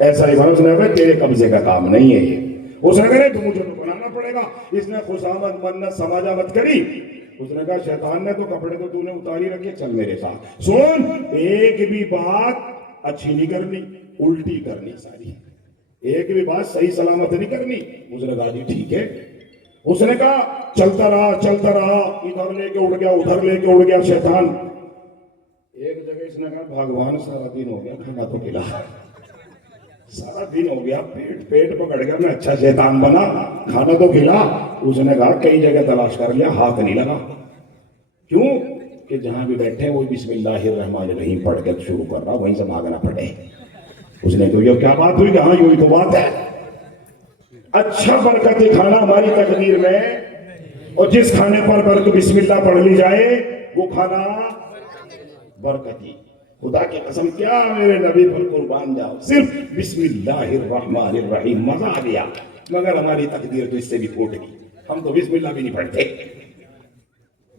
ایسا ہی بنا۔ اس نے کہا تیرے قبضے کا کام نہیں ہے یہ۔ اس نے کہا تو مجھے تو بنانا پڑے گا۔ اس نے خوشامد منت سماجہ مت کری۔ اس نے کہا شیطان نے تو کپڑے تو تو نے اتاری رکھے، چل میرے ساتھ سن، ایک بھی بات اچھی نہیں کرنی، الٹی کرنی ساری، ایک بھی بات صحیح سلامت نہیں کرنی۔ اس نے کہا جی ٹھیک ہے۔ اس نے کہا چلتا رہا، ادھر لے کے اڑ گیا، ادھر لے کے اڑ گیا شیطان۔ ایک جگہ اس نے کہا بھگوان سارا دن ہو گیا کھانا تو کھلا، سارا دن ہو گیا پیٹ پکڑ گیا، میں اچھا شیطان بنا، کھانا تو کھلا۔ اس نے کہا کئی جگہ تلاش کر لیا، ہاتھ نہیں لگا۔ کیوں کہ جہاں بھی بیٹھے وہ بسم اللہ الرحمن الرحیم پڑھ کے شروع کر رہا، وہیں سے بھاگنا پڑے۔ اس نے تو یہ کیا بات ہوئی کہ ہاں یوں تو بات ہے، اچھا برکتی کھانا ہماری تقدیر میں اور جس کھانے پر بسم اللہ پڑھ لی جائے وہ کھانا برکتی. خدا کی قسم کیا میرے نبی پر قربان جاؤ, صرف بسم اللہ الرحمن الرحیم مزہ آ گیا, مگر ہماری تقدیر تو اس سے بھی پھوٹ گئی. ہم تو بسم اللہ بھی نہیں پڑھتے,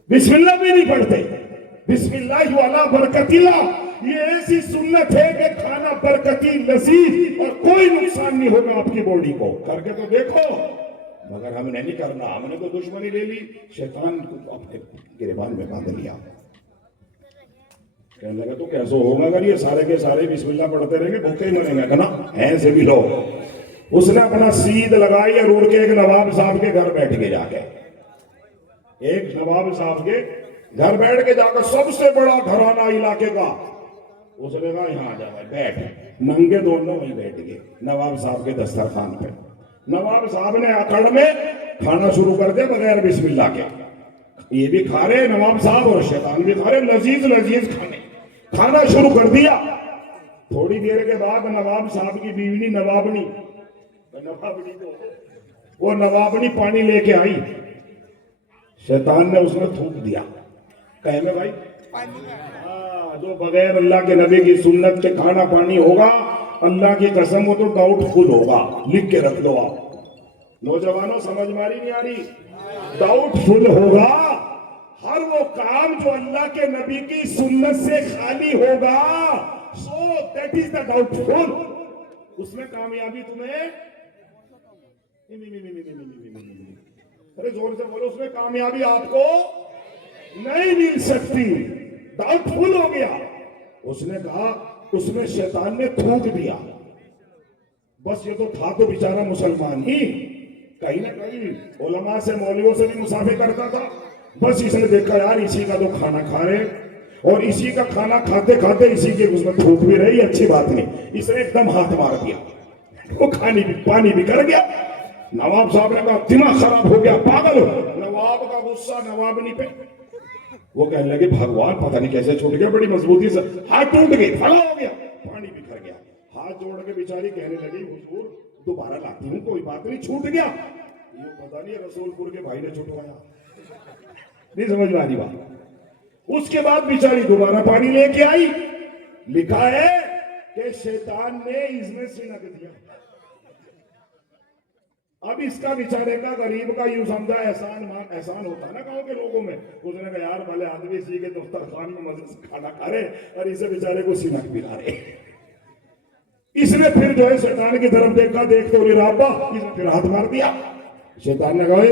بسم اللہ بھی نہیں پڑھتے. بسم اللہ والا برکت اللہ, یہ ایسی سنت ہے کہ کھانا برکتی لذیذ اور کوئی نقصان نہیں ہوگا آپ کی باڈی کو. کر کے تو دیکھو. مگر ہم نے نہیں کرنا, ہم نے تو دشمنی لے لی, شیطان کو اپنے گریبان میں باندھ لیا. کہنے لگا تو کیسے ہوگا اگر یہ سارے کے سارے بسم اللہ پڑھتے رہیں گے, بھوکے ہی مریں گے. کہنا ایسے بھی لو. اس نے اپنا سید لگائی اور اڑ کے ایک نواب صاحب کے گھر بیٹھ کے جا کے, ایک نواب صاحب کے گھر بیٹھ کے جا کر, سب سے بڑا گھرانہ علاقے کا, اس نے کہا یہاں جا بیٹھ. ننگے دونوں وہیں بیٹھ گئے نواب صاحب کے دسترخوان پہ. نواب صاحب نے اکڑ میں کھانا شروع کر دیا بغیر بسم اللہ کے. یہ بھی کھا رہے نواب صاحب اور شیطان بھی کھا رہے, لذیذ لذیذ کھانا شروع کر دیا. تھوڑی دیر کے بعد نواب صاحب کی بیوی نوابنی تو وہ نوابنی پانی لے کے آئی. شیطان نے اس میں تھوک دیا. کہے میں بھائی جو بغیر اللہ کے نبی کی سنت کے کھانا پانی ہوگا, اللہ کی قسم وہ تو ڈاؤٹ فل ہوگا. لکھ کے رکھ دو آپ نوجوانوں, سمجھ ماری نہیں آ رہی؟ ڈاؤٹ فل ہوگا. ہر وہ کام جو اللہ کے نبی کی سنت سے خالی ہوگا, so that is the doubt فل. اس میں کامیابی تمہیں, ارے زور سے بولو, اس میں کامیابی آپ کو نہیں مل سکتی. ڈاؤٹ فل ہو گیا. اس نے کہا, اس میں شیطان نے تھوک دیا. بس یہ تو تھا تو بیچارہ مسلمان ہی, کہیں نہ کہیں علماء سے مولویوں سے بھی مسافر کرتا تھا. بس اس نے دیکھا یار اسی کا تو کھانا کھا رہے, اور اسی کا کھانا کھاتے کھاتے اسی کے اس میں تھوک بھی رہی, اچھی بات نہیں. اس نے ایک دم ہاتھ مار دیا, وہ پانی بھی کر گیا. نواب صاحب نے کہا دماغ خراب ہو گیا, پاگل ہو. نواب کا غصہ نوابنی پہ. وہ کہنے لگے بھگوان پتہ نہیں کیسے چھوٹ گیا, بڑی مضبوطی سے ہاتھ ٹوٹ گئی, پھلا ہو گیا, پانی بھی کر گیا. ہاتھ جوڑ کے بیچاری کہنے لگی حضور دوبارہ لاتی ہوں, کوئی بات نہیں, چھوٹ گیا. یہ پتہ نہیں رسول پور کے بھائی نے چھٹوایا, نہیں سمجھ میں آ رہی بات. اس کے بعد بیچاری دوبارہ پانی لے کے آئی. لکھا ہے کہ شیطان نے اس میں سنک دیا. اب اس کا بیچارے کا غریب کا یوں سمجھا احسان ہوتا نا گاؤں کے لوگوں میں. اس نے کہا یار بھلے آدمی اسی کے دفترخوان میں مزے سے کھانا کھا رہے اور اسے بیچارے کو سنک پلا رہے. اس نے پھر جو ہے شیطان کی طرف دیکھا, دیکھتے ہوئے رابا, اس نے پھر ہاتھ مار دیا. شیطان نے کہا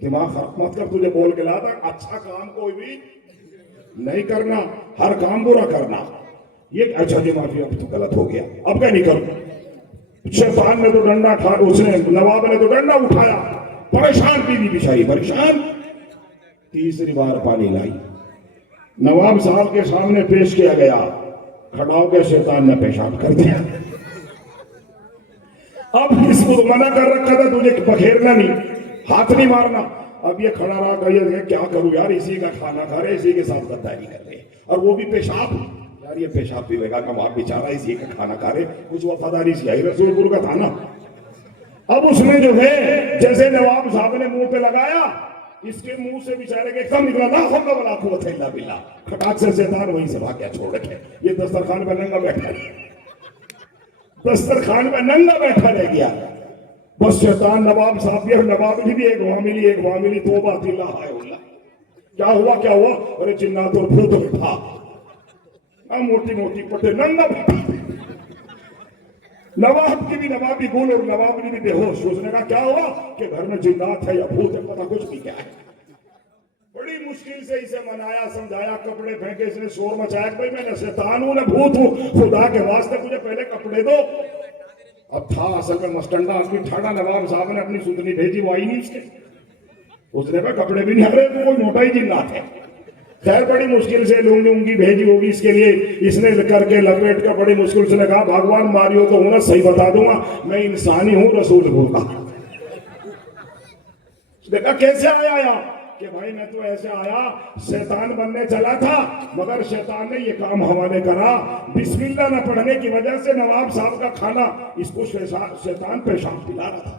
دماغ خراب مت کر, تجھے بول کے لاتا اچھا کام کوئی بھی نہیں کرنا, ہر کام برا کرنا. یہ اچھا جی معافی, اب تو غلط ہو گیا, اب کیا نہیں کروں. شیطان نے تو ڈنڈا کھا, اس نے نواب نے تو ڈنڈا اٹھایا. پریشان بیوی بیچاری پریشان. تیسری بار پانی لائی, نواب صاحب کے سامنے پیش کیا گیا. کھڑا ہو کے شیطان نے پیشاب کر دیا. اب اس کو منع کر رکھا تھا تجھے بکھیرنا نہیں, ہاتھ نہیں مارنا. اب یہ کھڑا رہا کہ کیا کروں یار, اسی کا کھانا کھا رہے, اسی کے ساتھ غداری کر رہے, اور وہ بھی پیشاب. یار یہ پیشاب پیے گا, نواب بیچارہ اسی کا کھانا کھا رہے, کچھ وفاداری سی آئی, رسول پور کا تھا نا. اب اس نے جو ہے جیسے نواب صاحب نے منہ پہ لگایا, اس کے منہ سے بیچارے کے ایک دم نکلا لا حول ولا قوت الا باللہ. کھٹاک سے شیطان وہیں سے بھاگ گیا چھوڑ کے. یہ دسترخوان پہ ننگا بیٹھا رہ, دسترخوان پہ ننگا بیٹھا رہ گیا. بس شیطان نواب صاحب بھی, اور نواب بھی ایک وہاں ملی توبہ اللہ ہے اللہ. کیا ہوا, ارے جنات اور بھوت اٹھا, موٹی موٹی پٹے ننگا بیٹھا. نواب کی بھی نوابی گول اور نوابنی بھی بے ہوش. اس نے کہا کیا ہوا, کہ گھر میں جنات ہے یا بھوت ہے, پتہ کچھ بھی کیا ہے. بڑی مشکل سے اسے منایا, سمجھایا, کپڑے پھینکے. اس نے شور مچایا کہ بھائی میں نہ شیطان ہوں نہ بھوت ہوں, خدا کے واسطے مجھے پہلے کپڑے دو. اب تھا اصل میں مسٹنڈا آدمی ٹھاڑا. نواب صاحب نے اپنی سوتنی بھیجی, وہ آئی نہیں اس کے. اس نے کہا کپڑے بھی نہیں آ رہے, تو کوئی موٹا ہی جنات ہے. خیر بڑی مشکل سے لونگی بھیجی ہوگی اس کے لیے. اس نے کر کے لپیٹ کر بڑی مشکل سے نے کہا بھگوان ماریو تو ہوں نا, صحیح بتا دوں گا, میں انسانی ہوں, رسول پور کا. اس نے کہا کیسے آیا, کہ بھائی میں تو ایسے آیا, شیطان بننے چلا تھا, مگر شیطان نے یہ کام حوالے کرا. بسم اللہ نہ پڑھنے کی وجہ سے نواب صاحب کا کھانا اس کو شیطان پیشاب پلا رہا تھا.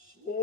100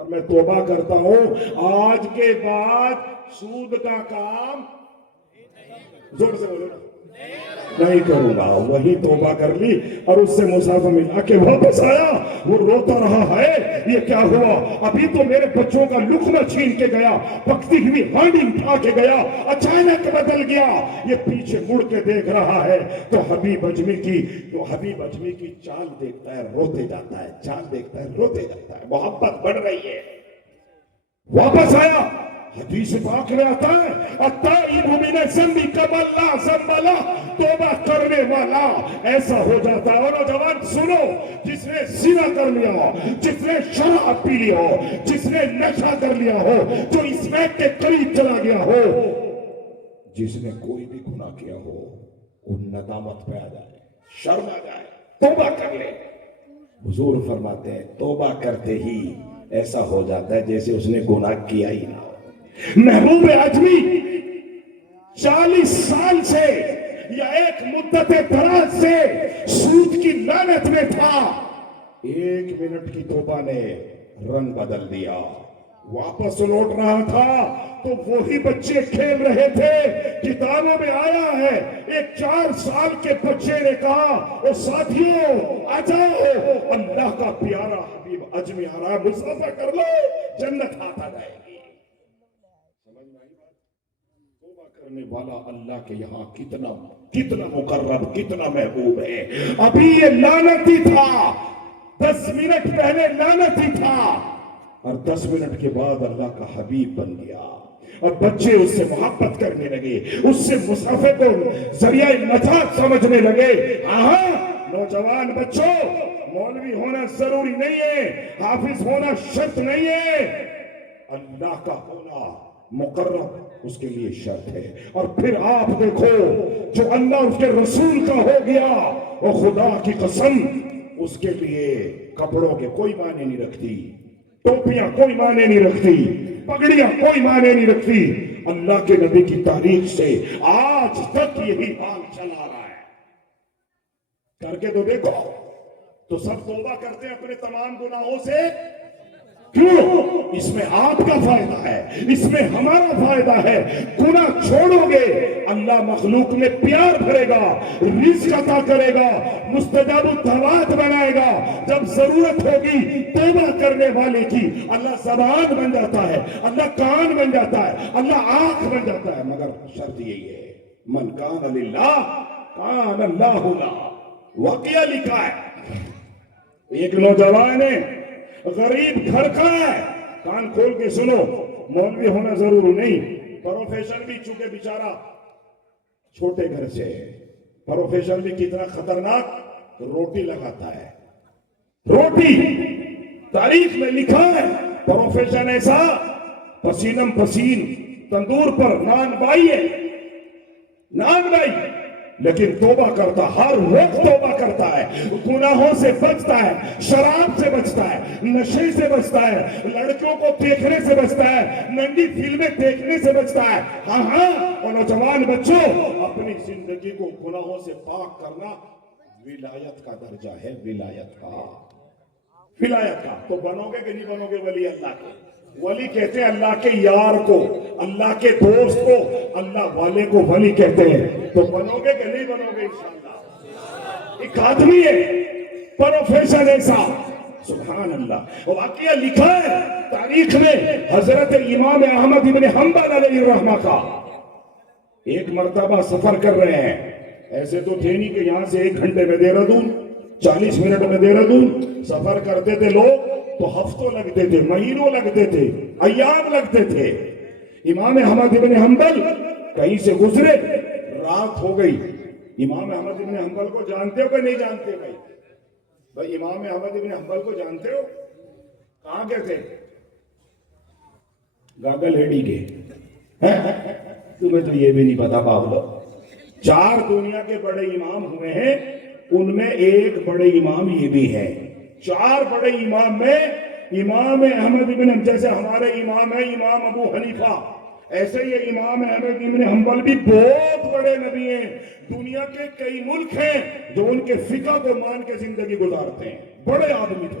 اور میں توبہ کرتا ہوں آج کے بعد سود کا کام زور سے بولو نہیں کروں گا. وہی توبہ کر لی اور اس سے مسافہ ملا کے واپس آیا. وہ روتا رہا ہے یہ کیا ہوا, ابھی تو میرے بچوں کا لقمہ چھین کے گیا, پکتی ہوئی ہانڈی اٹھا کے گیا, اچانک بدل گیا. یہ پیچھے مڑ کے دیکھ رہا ہے تو حبیب اجمی کی چال دیکھتا ہے روتے جاتا ہے, چال دیکھتا ہے روتے جاتا ہے. محبت بڑھ رہی ہے. واپس آیا. حدیث پاک میں آتا ہے التائب من الذنب کمن لا ذنب لہ, توبہ کرنے والا ایسا ہو جاتا ہے. اور نوجوان سنو, جس نے زنا کر لیا ہو, جس نے شراب پی لی ہو, جس نے نشہ کر لیا ہو, جو اسمیک کے قریب چلا گیا ہو, جس نے کوئی بھی گناہ کیا ہو, ان ندامت پہ آ جائے, شرم آ جائے, توبہ کر لے. حضور فرماتے ہیں توبہ کرتے ہی ایسا ہو جاتا ہے جیسے اس نے گناہ کیا ہی نہ ہو. محبوب اجمی 40 سال سے یا ایک مدت دراز سے سود کی لعنت میں تھا. 1 منٹ کی توبہ نے رنگ بدل دیا. واپس لوٹ رہا تھا تو وہی بچے کھیل رہے تھے. کتابوں میں آیا ہے ایک 4 سال کے بچے نے کہا او ساتھیوں آ جاؤ, اللہ کا پیارا حبیب اجمی آ رہا ہے, مسافہ کر لو, جنت ہاتھ آ جائے گی. توبہ کرنے والا اللہ کے یہاں کتنا مقرب, کتنا محبوب ہے. ابھی یہ لعنتی تھا, 10 منٹ پہلے لعنتی تھا, اور 10 منٹ کے بعد اللہ کا حبیب بن گیا. اور بچے اس سے محبت کرنے لگے, اس سے مسافے کو ذریعہ نجات سمجھنے لگے. نوجوان بچوں, مولوی ہونا ضروری نہیں ہے, حافظ ہونا شرط نہیں ہے, اللہ کا ہونا مقرب اس کے لیے شرط ہے. اور پھر آپ دیکھو جو اللہ اس کے رسول کا ہو گیا, وہ خدا کی قسم اس کے لیے کپڑوں کے کوئی معنی نہیں رکھتی, ٹوپیاں کوئی معنی نہیں رکھتی, پگڑیاں کوئی معنی نہیں رکھتی. اللہ کے نبی کی تاریخ سے آج تک یہی حال چلا رہا ہے. کر کے تو دیکھو, تو سب توبہ کرتے ہیں اپنے تمام گناہوں سے. کیوں؟ اس میں آپ کا فائدہ ہے, اس میں ہمارا فائدہ ہے. گناہ چھوڑو گے اللہ مخلوق میں پیار بھرے گا, رزق عطا کرے گا, مستجاب الدعوات بنائے گا. جب ضرورت ہوگی توبہ کرنے والے کی, اللہ زبان بن جاتا ہے, اللہ کان بن جاتا ہے, اللہ آنکھ بن جاتا ہے. مگر شرط یہی ہے من کان للہ کان اللہ لہ. واقعہ لکھا ہے ایک نوجوان ہے, غریب گھر کا ہے. کان کھول کے سنو, مولوی ہونا ضروری نہیں, پروفیشن بھی چونکہ بیچارہ چھوٹے گھر سے ہے. پروفیشن بھی کتنا خطرناک, روٹی لگاتا ہے. روٹی تاریخ میں لکھا ہے پروفیشن ایسا پسینم پسین, تندور پر نان بائی ہے, نان بائی, لیکن توبہ کرتا, ہر وقت توبہ کرتا ہے, گناہوں سے بچتا ہے, شراب سے بچتا ہے, نشے سے بچتا ہے, لڑکیوں کو دیکھنے سے بچتا ہے, ننگی فلمیں دیکھنے سے بچتا ہے. اور نوجوان بچوں, اپنی زندگی کو گناہوں سے پاک کرنا ولایت کا درجہ ہے, ولایت کا. تو بنو گے کہ نہیں بنو گے ولی اللہ کے؟ ولی کہتے ہیں اللہ کے یار کو, اللہ کے دوست کو, اللہ والے کو ولی کہتے ہیں. تو بنو گے کہ نہیں بنو گے انشاءاللہ؟ ایک آدمی ہے پروفیشن ایسا, سبحان اللہ. واقعہ لکھا ہے تاریخ میں حضرت امام احمد ابن حنبل علیہ الرحمہ کا. ایک مرتبہ سفر کر رہے ہیں, ایسے تو تھے نہیں کہ یہاں سے 1 گھنٹے میں دہرادون, 40 منٹ میں دہرادون. سفر کرتے تھے لوگ تو ہفتوں لگتے تھے, مہینوں لگتے تھے, ایام لگتے تھے. امام احمد ابن حنبل کہیں سے گزرے, رات ہو گئی. امام احمد ابن حنبل کو جانتے ہو کہ نہیں جانتے بھائی امام احمد ابن حنبل کو جانتے ہو؟ کہاں کے تھے؟ گاگل ہیڈی کے. تمہیں تو یہ بھی نہیں پتا باولو. 4 دنیا کے بڑے امام ہوئے ہیں, ان میں ایک بڑے امام یہ بھی ہے. 4 بڑے امام میں امام احمد ابن, جیسے ہمارے امام ہے امام ابو حنیفہ, ایسے یہ امام احمد ابن حنبل بھی بہت بڑے نبی ہیں. دنیا کے کئی ملک ہیں جو ان کے فقہ کو مان کے زندگی گزارتے ہیں. بڑے آدمی تھے,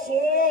100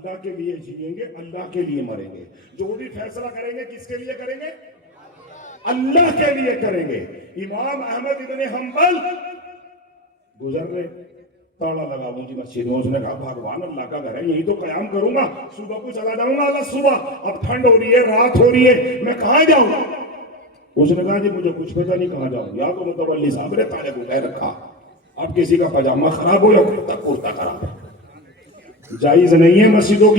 اللہ کے لیے جیئیں گے, اللہ کے لیے مریں گے. جو بھی فیصلہ کریں گے کس کے لیے کریں گے؟ اللہ کے لیے کریں گے. امام احمد ابن حنبل گزر رہے, تالا لگا مجھے مسجد میں. اس نے کہا بھگوان اللہ کا گھر ہے, یہی تو قیام کروں گا, صبح کو چلا جاؤں گا. اللہ صبح, اب ٹھنڈ ہو رہی ہے, رات ہو رہی ہے, میں کہاں جاؤں؟ اس نے کہا جی مجھے کچھ پتا نہیں کہاں جاؤں. یا تو متولی صاحب نے تالے بٹھائے رکھا, اب کسی کا پاجامہ خراب ہو یا کرتا خراب ہے. جائز نہیں ہے مسجدوں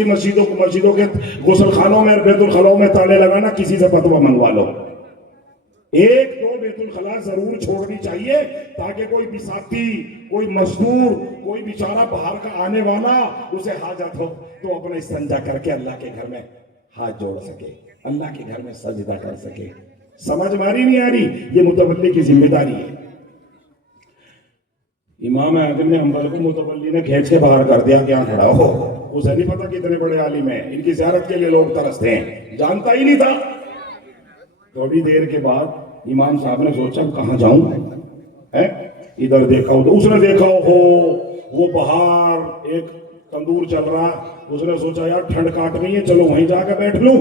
کے غسل خانوں میں, بیت الخلاؤں میں تالے لگانا. کسی سے فتویٰ منگوا لو. ایک دو بیت الخلاء ضرور چھوڑنی چاہیے تاکہ کوئی بساتی, کوئی مزدور, کوئی بیچارہ باہر کا آنے والا, اسے حاجت ہو تو اپنا استنجا کر کے اللہ کے گھر میں ہاتھ جوڑ سکے, اللہ کے گھر میں سجدہ کر سکے. سمجھ ماری نہیں آ رہی؟ یہ متولی کی ذمہ داری ہے. امام احمد بن حنبل کو متولی نے کھینچ کے باہر کر دیا, کیا کھڑا ہو, اسے نہیں پتا کتنے بڑے عالم ہیں, ان کی زیارت کے لیے لوگ ترستے ہیں, جانتا ہی نہیں تھا. تھوڑی دیر کے بعد امام صاحب نے سوچا کہاں جاؤں, ادھر دیکھا ہو تو اس نے دیکھا ہو وہ باہر ایک تندور چل رہا. اس نے سوچا یار ٹھنڈ کاٹ رہی ہے, چلو وہیں جا کے بیٹھ لوں.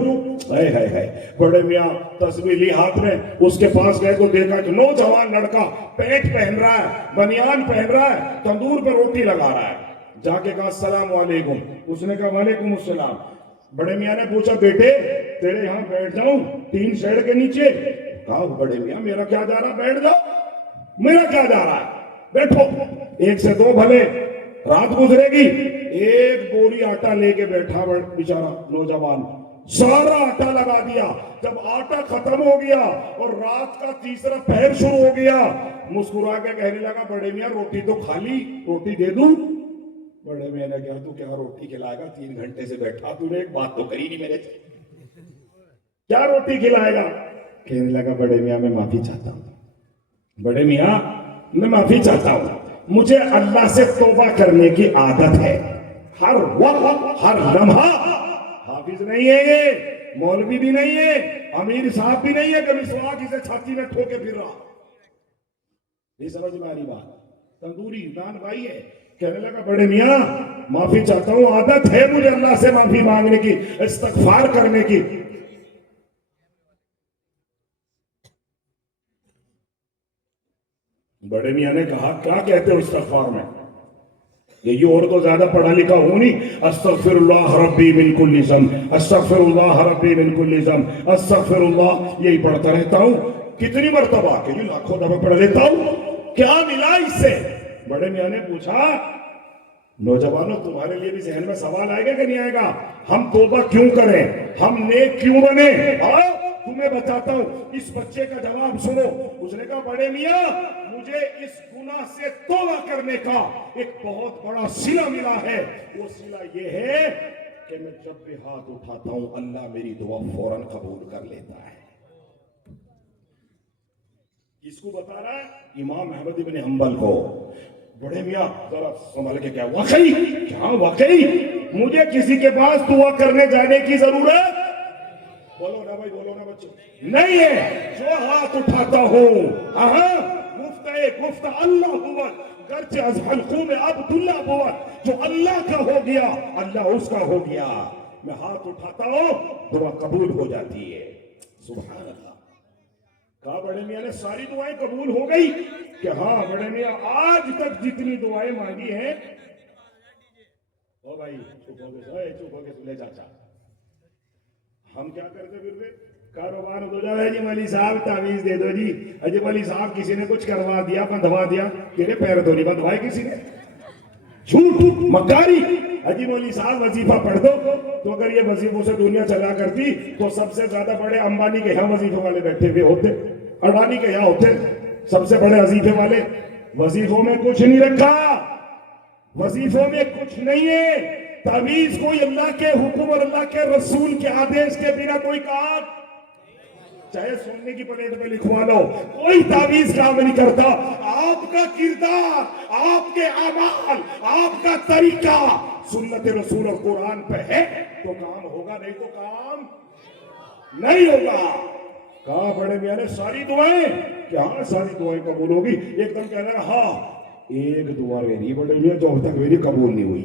بڑے میاں تسبیح لی ہاتھ میں, اس کے پاس گئے تو دیکھا کہ نوجوان لڑکا پینٹ پہن رہا ہے, بنیان پہن رہا ہے, تندور پہ روٹی لگا رہا ہے. جا کے کہا السلام علیکم. اس نے کہا وعلیکم السلام. بڑے میاں نے پوچھا بیٹے تیرے یہاں بیٹھ جاؤں تین شیڈ کے نیچے؟ کہا بڑے میاں میرا کیا جا رہا, بیٹھ جاؤ, میرا کیا جا رہا ہے, بیٹھو. ایک سے دو بھلے, رات گزرے گی. ایک بوری آٹا لے کے بیٹھا بیچارہ نوجوان, سارا آٹا لگا دیا. جب آٹا ختم ہو گیا اور رات کا تیسرا پہر شروع ہو گیا, مسکرا کے کہنے لگا بڑے میاں روٹی تو کھا لی, روٹی دے دوں؟ بڑے میاں نے کہا تو کیا روٹی کھلائے گا, 3 گھنٹے سے بیٹھا, تو نے ایک بات تو کری نہیں میرے سے, کیا روٹی کھلائے گا؟ کہنے لگا بڑے میاں میں معافی چاہتا ہوں, بڑے میاں میں معافی چاہتا ہوں, مجھے اللہ سے توبہ کرنے کی عادت ہے, ہر وقت ہر لمحہ. حافظ نہیں ہے یہ, مولوی بھی نہیں ہے, امیر صاحب بھی نہیں ہے, کبھی سواگ اسے چھاتی میں ٹھوکے پھر رہا. یہ سمجھ میں آ رہی بات؟ تندوری نان بھائی ہے. کہنے لگا بڑے میاں معافی چاہتا ہوں, عادت ہے مجھے اللہ سے معافی مانگنے کی, استغفار کرنے کی. بڑے میاں نے کہا کیا کہتے ہو استغفار میں؟ یہ اور تو زیادہ پڑھا لکھا ہوں نہیں. استغفر اللہ ربی من کل ذنب, استغفر اللہ ربی من کل ذنب, استغفر اللہ, یہی پڑھتا رہتا ہوں. کتنی مرتبہ؟ کہ جو لاکھوں دفعہ پڑھ لیتا ہوں. کیا ملا اس سے؟ بڑے میاں نے پوچھا نوجوانوں تمہارے لیے بھی ذہن میں سوال آئے گا کہ نہیں آئے گا؟ ہم توبہ کیوں کریں, ہم نیک کیوں بنے؟ تمہیں بتاتا ہوں, اس بچے کا جواب سنو. اس نے کہا بڑے میاں مجھے اس گناہ سے توبہ کرنے کا ایک بہت بڑا صلہ ملا ہے. وہ صلہ یہ ہے کہ میں جب بھی ہاتھ اٹھاتا ہوں اللہ میری دعا فوراً قبول کر لیتا ہے. کس کو بتا رہا ہے؟ امام احمد بن حنبل کو. بڑے میاں ذرا سنبھل کے, کیا واقعی, کیا واقعی مجھے کسی کے پاس دعا کرنے جانے کی ضرورت؟ بولو نا بھائی, بولو نا بچوں, نہیں ہے. جو ہاتھ اٹھاتا ہوں گفت اللہ ہوا گرچہ از حلقوں میں عبداللہ ہوا, جو اللہ کا ہو گیا اللہ اس کا ہو گیا. میں ہاتھ اٹھاتا ہوں دعا قبول ہو جاتی ہے. سبحان اللہ. کہا بڑے میاں نے ساری دعائیں قبول ہو گئی؟ کہ ہاں بڑے میاں آج تک جتنی دعائیں مانگی ہیں. او بھائی چپ ہو کے سنے چاچا, ہم کیا کرتے پھر کاروبار ہو جائے جی مولوی صاحب تعویذ دے دو جی, اجی مولوی صاحب کسی نے کچھ کروا دیا, بندھوا دیا, تیرے پیر تو نہیں بندھوائے کسی نے, جھوٹ مکاری. اجی مولوی صاحب وظیفہ پڑھ دو, تو اگر یہ وظیفوں سے دنیا چلا کرتی تو سب سے زیادہ بڑے امبانی کے یہاں وظیفے والے بیٹھے ہوئے ہوتے, اڈانی کے یہاں ہوتے سب سے بڑے وظیفے والے. وظیفوں میں کچھ نہیں رکھا, وظیفوں میں کچھ نہیں ہے. تعویذ کوئی اللہ کے حکم اور اللہ کے رسول کے آدیش کے بنا کوئی کام, چاہے سننے کی پلیٹ پہ لکھوا لو, کوئی تعویذ کام نہیں کرتا. آپ کا کردار, آپ کے اعمال, آپ کا طریقہ سنت رسول اور قرآن پہ ہے تو کام ہوگا, نہیں تو کام نہیں ہوگا. کہا بڑے میاں نے ساری دعائیں, کہ ہاں ساری دعائیں قبول ہوگی. ایک دم کہنا ہاں ایک دعا میری بڑے میاں جو اب تک میری قبول نہیں ہوئی.